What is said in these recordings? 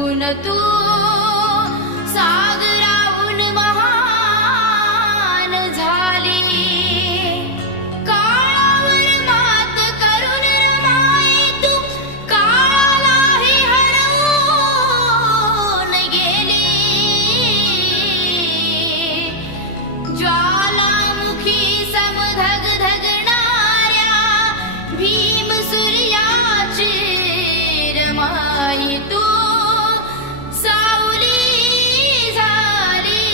जगून तू सागराहून महान झाली. काळावर मात करून रमाई तू काळालाही हरवून गेली. ज्वालामुखी समधग धगणाऱ्या भीम सूर्याची रमाई तू सावली झाली.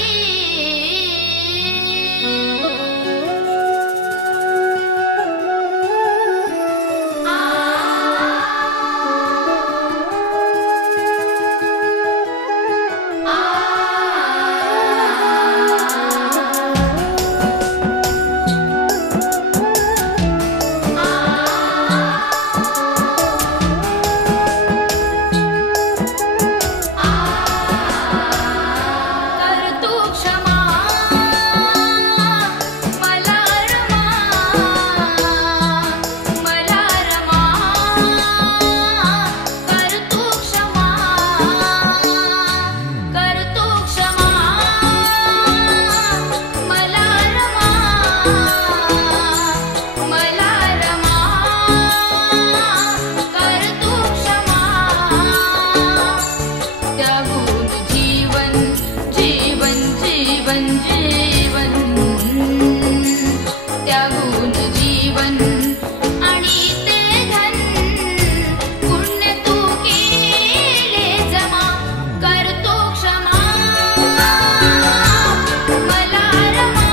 कर तू क्षमा मला रमा मला रमा. कर तू क्षमा कर तू क्षमा मला रमा मला रमा. कर तू क्षमा त्यागून जीवन जीवन जीवन जीवन त्यागून जीवन आणि ते धन पुण्य तू केले जमा. कर तू क्षमा मला रमा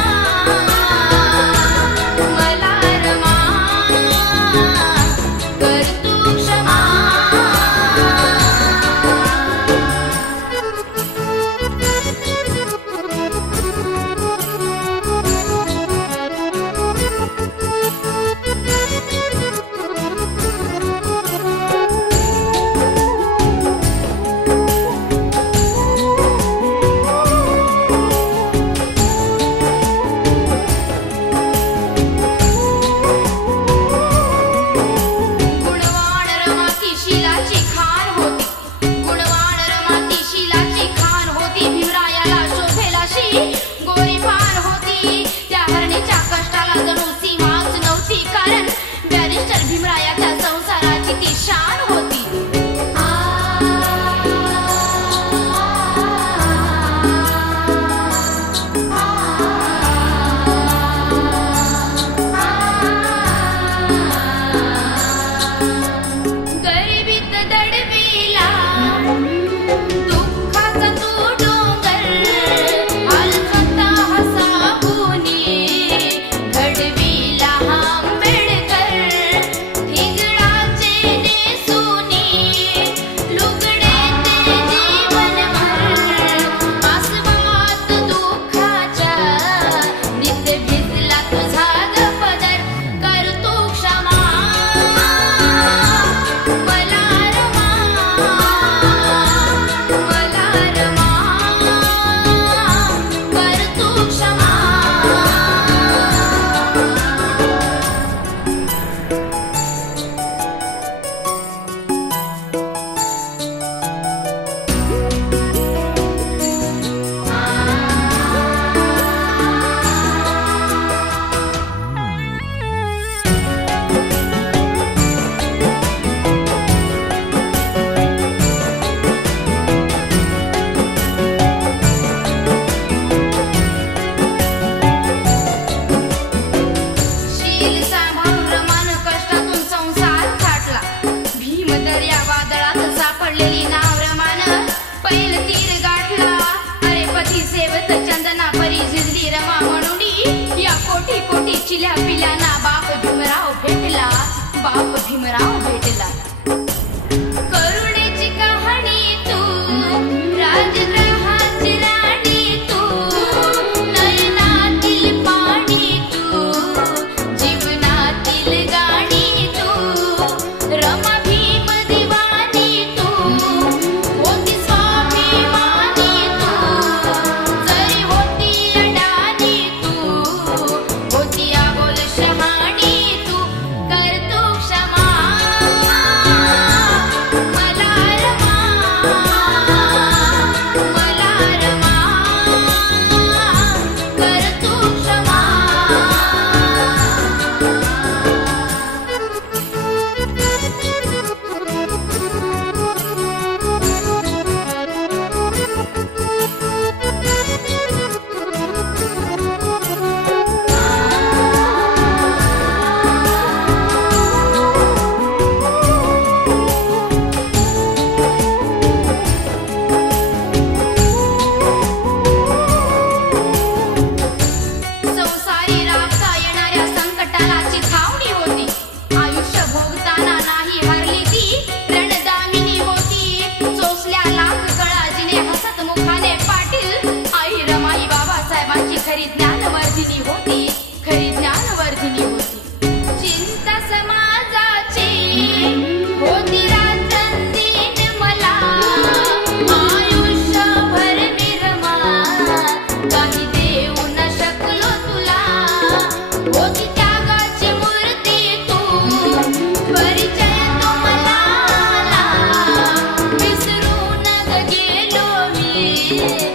मला रमा. कर तू क्षमा. गुणवान रमाती शिलाची खान होती. गुणवान रमाती शिलाची खान होती. भीमरायाला शोभेलाशी गोरी फार होती. त्या हरणीच्या कष्टाला जणू सीमाच नव्हती. कारण बॅरिस्टर भीमरायाच्या संसाराची ती शान होती. गरिबीत दडविला दुःखाचा तू डोंगर. स्वतः साबुनी घडविला आंबेडकर. ठिगळाचे नेसुनी लुगडे ते जीवनभर. आसवात दुःखाच्या नित्य भिजला तुझा ग पदर. कर तू क्षमा मला रमा मला रमा. कर तू क्षमा. शील सांभाळून रमान कष्टातून संसार थाटला. भीम दर्या वादळात सापडलेली नाव रमान पैल तीर गाठला. अरे पती सेवत चंदना परी झिजली रमा म्हणुनी. या कोटी कोटी चिल्या पिल्यांना बाप भीमराव भेटला. बाप भीमराव भेटला. करुणेची कहाणी तू राजगृहाची राणी तू. नयनातील पाणी तू जीवनातील गाणी तू. रमा भीम दिवानी तू होती स्वाभिमानी तू. जरी होती अडाणी तू होती आबोल शहाणी तू. कर तू क्षमा रे